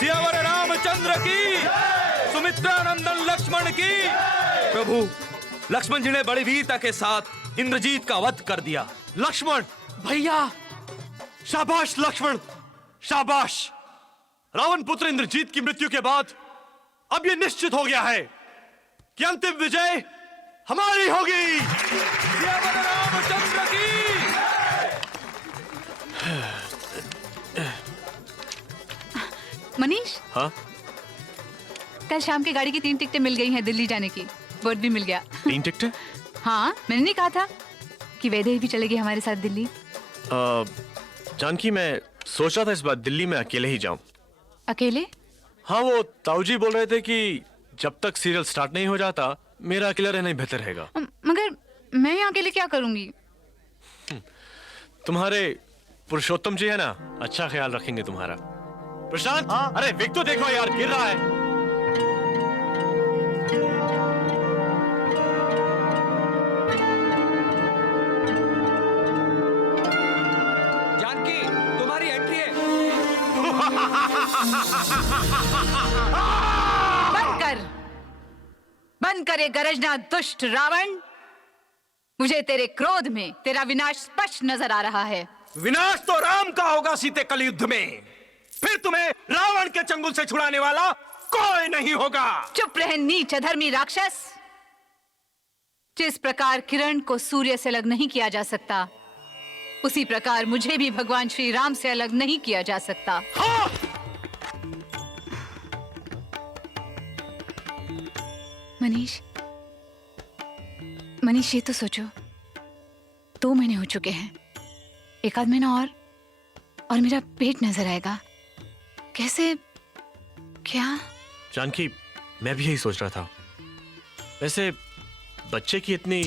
सियावर रामचंद्र की, सुमित्रा नंदन लक्ष्मण की। प्रभु, लक्ष्मण जी ने बड़ी वीरता के साथ इंद्रजीत का वध कर दिया। लक्ष्मण भैया, शाबाश लक्ष्मण, शाबाश। रावण पुत्र इंद्रजीत की मृत्यु के बाद अब यह निश्चित हो गया है कि अंतिम विजय हमारी होगी। सियावर रामचंद्र की। मनीष, हाँ? कल शाम की गाड़ी की 3 टिकटें मिल गई हैं दिल्ली जाने की। बोर्ड भी मिल गया। 3 टिकटें? हाँ, मैंने नहीं कहा था कि वैदेही भी चलेगी हमारे साथ दिल्ली। जानकी, मैं सोच रहा था इस बार दिल्ली में अकेले ही जाऊं। अकेले? हाँ, वो ताऊजी बोल रहे थे कि जब तक सीरियल स्टार्ट नहीं हो जाता मेरा अकेला रहना ही बेहतर रहेगा। मगर मैं यहाँ अकेले क्या करूंगी? तुम्हारे पुरुषोत्तम जी है ना, अच्छा ख्याल रखेंगे तुम्हारा। प्रशांत, हाँ? अरे विक तो देखो यार, गिर रहा है। जानकी, तुम्हारी एंट्री है। बंद कर ये गरजना दुष्ट रावण। मुझे तेरे क्रोध में तेरा विनाश स्पष्ट नजर आ रहा है। विनाश तो राम का होगा सीते कल युद्ध में, फिर तुम्हें रावण के चंगुल से छुड़ाने वाला कोई नहीं होगा। चुप रहे नीच अधर्मी राक्षस। जिस प्रकार किरण को सूर्य से अलग नहीं किया जा सकता, उसी प्रकार मुझे भी भगवान श्री राम से अलग नहीं किया जा सकता। हाँ! मनीष, ये तो सोचो, 2 महीने हो चुके हैं। 1 आध महीना और मेरा पेट नजर आएगा। कैसे? क्या? जानकी, मैं भी यही सोच रहा था। वैसे बच्चे की इतनी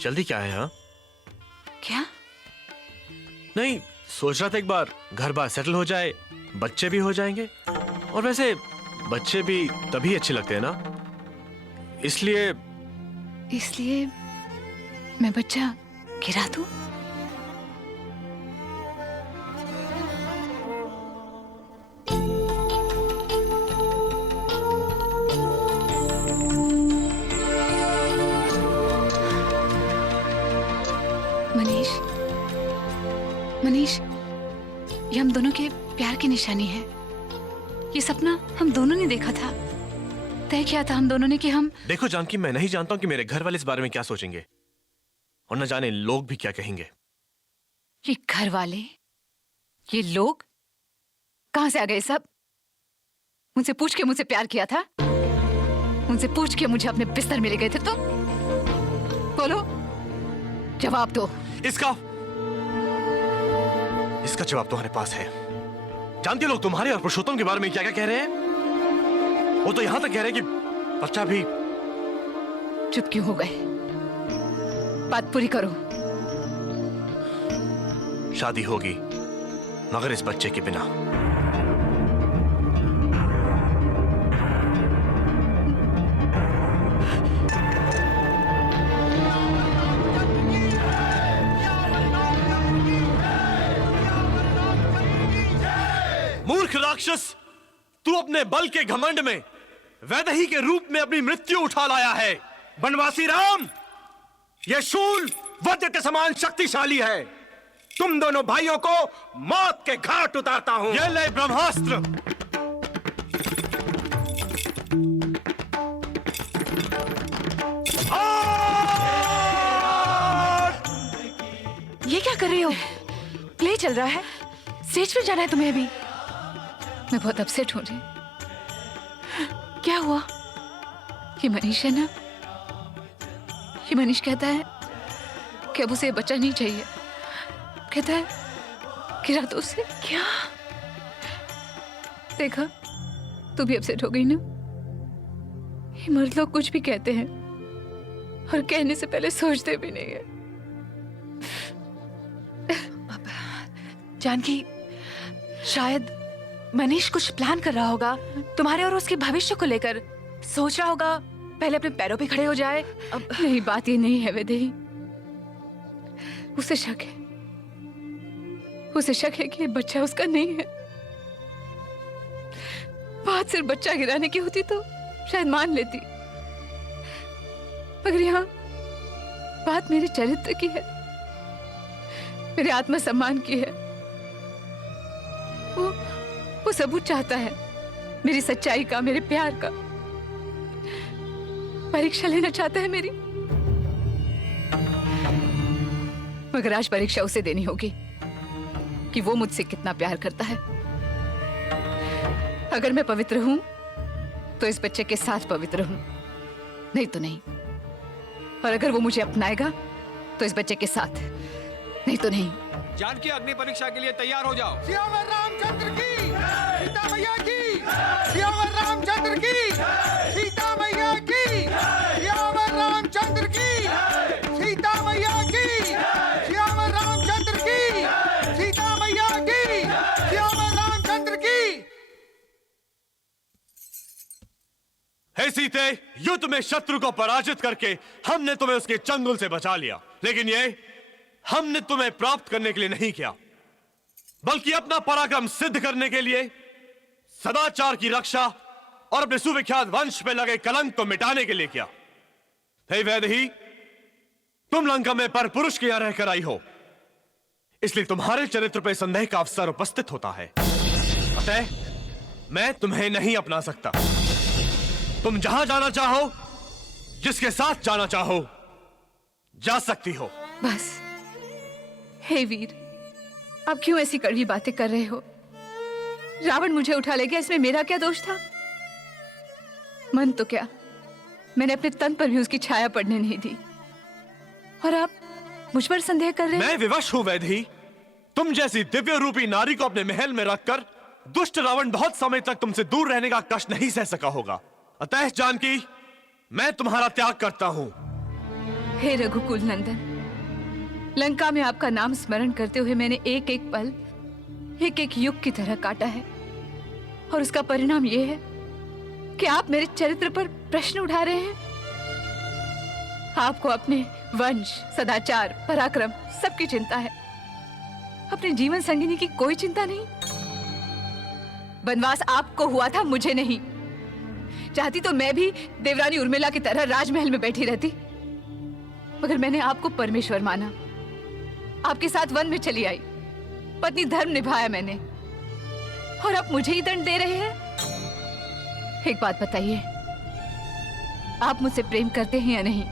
जल्दी क्या है? हाँ, क्या? नहीं, सोच रहा था एक बार घर बार सेटल हो जाए, बच्चे भी हो जाएंगे। और वैसे बच्चे भी तभी अच्छे लगते हैं ना, इसलिए मैं बच्चा गिरा दूं? मनीष, ये हम दोनों के प्यार की निशानी है। ये सपना हम दोनों ने देखा था, तय किया था हम दोनों ने कि हम। देखो जानकी, मैं नहीं जानता हूं कि मेरे घर वाले इस बारे में क्या सोचेंगे, और न जाने लोग भी क्या कहेंगे। ये घर वाले, ये लोग कहां से आ गए सब? मुझसे पूछ के मुझसे प्यार किया था? मुझसे पूछ के मुझे अपने बिस्तर में ले गए थे तुम? बोलो, जवाब दो। इसका जवाब तुम्हारे पास है। जानती हो लोग तुम्हारे और पुरुषोत्तम के बारे में क्या क्या कह रहे हैं? वो तो यहां तक कह रहे हैं कि बच्चा भी। चुप क्यों हो गए? बात पूरी करो। शादी होगी, मगर इस बच्चे के बिना। मूर्ख राक्षस, तू अपने बल के घमंड में वैदेही के रूप में अपनी मृत्यु उठा लाया है। बनवासी राम, यह शूल वज्र के समान शक्तिशाली है। तुम दोनों भाइयों को मौत के घाट उतारता हूं। ये ले ब्रह्मास्त्र। ये क्या कर रही हो? प्ले चल रहा है, स्टेज पे जाना है तुम्हें अभी। मैं बहुत अपसेट हो रही। क्या हुआ? ये मनीष है ना? ये मनीष कहता है कि अब उसे बच्चा नहीं चाहिए। कहता है गिरा दो उसे। क्या? देखा, तू भी अपसेट हो गई ना? ये मर्द लोग कुछ भी कहते हैं और कहने से पहले सोचते भी नहीं है। जानकी, शायद मनीष कुछ प्लान कर रहा होगा तुम्हारे और उसके भविष्य को लेकर। सोच रहा होगा पहले अपने पैरों पे खड़े हो जाए। अब नहीं, बात ये नहीं है वैदेही। उसे शक है, उसे शक है कि ये बच्चा उसका नहीं है। बात सिर्फ बच्चा गिराने की होती तो शायद मान लेती, मगर यहाँ बात मेरे चरित्र की है, मेरे आत्मसम्मान की है। वो सबूत चाहता है मेरी सच्चाई का, मेरे प्यार का। परीक्षा लेना चाहता है मेरी, मगर आज परीक्षा उसे देनी होगी कि वो मुझसे कितना प्यार करता है। अगर मैं पवित्र हूं तो इस बच्चे के साथ पवित्र हूं, नहीं तो नहीं। और अगर वो मुझे अपनाएगा तो इस बच्चे के साथ, नहीं तो नहीं। जानकी अग्नि परीक्षा के लिए तैयार हो जाओ। सियावर रामचंद्र की, सीता मैया की, सियावर रामचंद्र की, सीता मैया की, सियावर रामचंद्र की, सीता मैया की, सियावर रामचंद्र की, सीता मैया की, सियावर रामचंद्र की। हे सीते, युद्ध में शत्रु को पराजित करके हमने तुम्हें उसके चंगुल से बचा लिया, लेकिन ये हमने तुम्हें प्राप्त करने के लिए नहीं किया, बल्कि अपना पराक्रम सिद्ध करने के लिए, सदाचार की रक्षा और अपने सुविख्यात वंश पे लगे कलंक को मिटाने के लिए किया। हे वैदेही, तुम लंका में परपुरुष के यहां रहकर आई हो, इसलिए तुम्हारे चरित्र पर संदेह का अवसर उपस्थित होता है। अतः मैं तुम्हें नहीं अपना सकता। तुम जहां जाना चाहो, जिसके साथ जाना चाहो, जा सकती हो। बस, हे वीर, आप क्यों ऐसी कड़वी बातें कर रहे हो? रावण मुझे उठा ले गया, इसमें मेरा क्या दोष था? मन तो क्या, मैंने अपने तन पर भी उसकी छाया पड़ने नहीं दी, और आप मुझ पर संदेह कर रहे हैं? मैं विवश हूं वैदेही। तुम जैसी दिव्य रूपी नारी को अपने महल में रखकर दुष्ट रावण बहुत समय तक तुमसे दूर रहने का कष्ट नहीं सह सका होगा। अतः जानकी, मैं तुम्हारा त्याग करता हूं। हे रघुकुल नंदन, लंका में आपका नाम स्मरण करते हुए मैंने एक एक पल, एक एक युग की तरह काटा है, और उसका परिणाम यह है कि आप मेरे चरित्र पर प्रश्न उठा रहे हैं। आपको अपने वंश, सदाचार, पराक्रम सबकी चिंता है, अपने जीवन संगिनी की कोई चिंता नहीं। वनवास आपको हुआ था, मुझे नहीं। चाहती तो मैं भी देवरानी उर्मिला की तरह राजमहल में बैठी रहती, मगर मैंने आपको परमेश्वर माना, आपके साथ वन में चली आई, पत्नी धर्म निभाया मैंने, और आप मुझे ही दंड दे रहे हैं। एक बात बताइए, आप मुझसे प्रेम करते हैं या नहीं?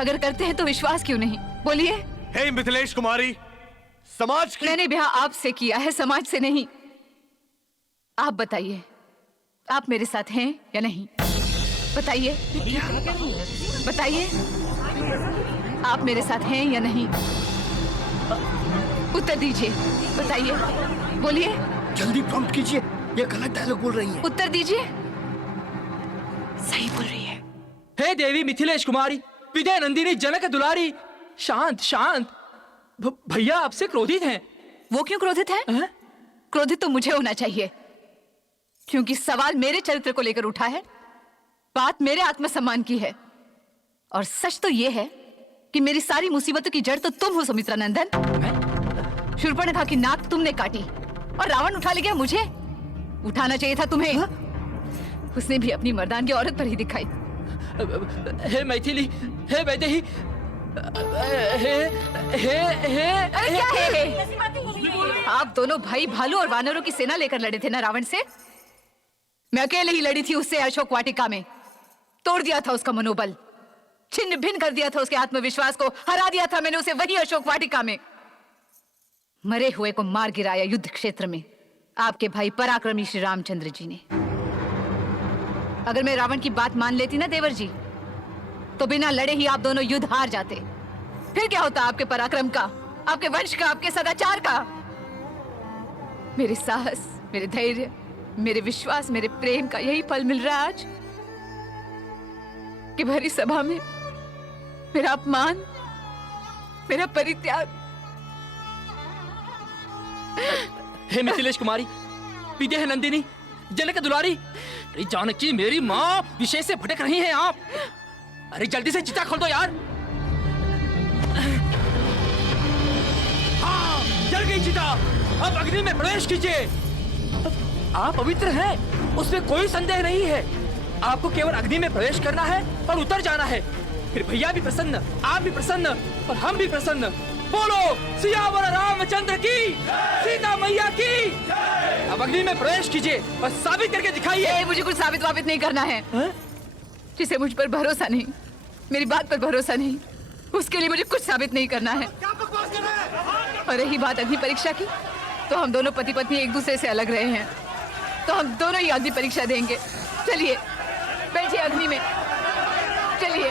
अगर करते हैं तो विश्वास क्यों नहीं? बोलिए। हे मिथिलेश कुमारी, समाज की मैंने ब्याह आपसे किया है, समाज से नहीं। आप बताइए, आप मेरे साथ हैं या नहीं? बताइए, बताइए, आप मेरे साथ हैं या नहीं? उत्तर दीजिए, बताइए, बोलिए। जल्दी प्रॉम्प्ट कीजिए, ये गलत डायलॉग बोल रही है। उत्तर दीजिए। सही बोल रही है। हे देवी मिथिलेश कुमारी, विजय नंदिनी, जनक दुलारी, शांत शांत। भैया आपसे क्रोधित हैं। वो क्यों क्रोधित है? क्रोधित तो मुझे होना चाहिए, क्योंकि सवाल मेरे चरित्र को लेकर उठा है, बात मेरे आत्मसम्मान की है, और सच तो यह है कि मेरी सारी मुसीबतों की जड़ तो तुम हो सुमित्रा नंदन। शूर्पणखा की नाक तुमने काटी और रावण उठा ले गया मुझे। उठाना चाहिए था तुम्हें। उसने भी अपनी मर्दान की औरत पर ही दिखाई। हे मैथिली, हे वैदेही, हे हे हे अरे क्या है? आप दोनों भाई भालू और वानरों की सेना लेकर लड़े थे ना रावण से? मैं अकेले ही लड़ी थी उससे अशोक वाटिका में। तोड़ दिया था उसका मनोबल, छिन्न भिन्न कर दिया था उसके आत्मविश्वास को, हरा दिया था मैंने उसे वही अशोक वाटिका में। मरे हुए को मार गिराया युद्ध क्षेत्र में आपके भाई पराक्रमी श्री रामचंद्र जी ने। अगर मैं रावण की बात मान लेती ना देवर जी, तो बिना लड़े ही आप दोनों युद्ध हार जाते। फिर क्या होता आपके पराक्रम का, आपके वंश का, आपके सदाचार का? मेरे साहस, मेरे धैर्य, मेरे विश्वास, मेरे प्रेम का यही फल मिल रहा है आज कि भरी सभा में मेरा अपमान, मेरा परित्याग। हे मिथिलेश कुमारी, विजय नंदिनी, जनक दुलारी, अरे जानकी मेरी माँ, विषय से भटक रही हैं आप। अरे जल्दी से चिता खोल दो यार। हाँ, जल गई चिता, अब अग्नि में प्रवेश कीजिए। आप पवित्र हैं, उसमें कोई संदेह नहीं है। आपको केवल अग्नि में प्रवेश करना है और उतर जाना है। फिर भैया भी प्रसन्न, आप भी प्रसन्न और हम भी प्रसन्न। बोलो सियावर रामचंद्र की, सीता मैया की। अब अग्नि में प्रवेश कीजिए और साबित करके दिखाइए। मुझे कुछ साबित वाबित नहीं करना है। जिसे मुझ पर भरोसा नहीं, मेरी बात पर भरोसा नहीं, उसके लिए मुझे कुछ साबित नहीं करना है। और रही बात अग्नि परीक्षा की, तो हम दोनों पति पत्नी एक दूसरे से अलग रहे हैं, तो हम दोनों ही अग्नि परीक्षा देंगे। चलिए बैठिए अग्नि में, चलिए।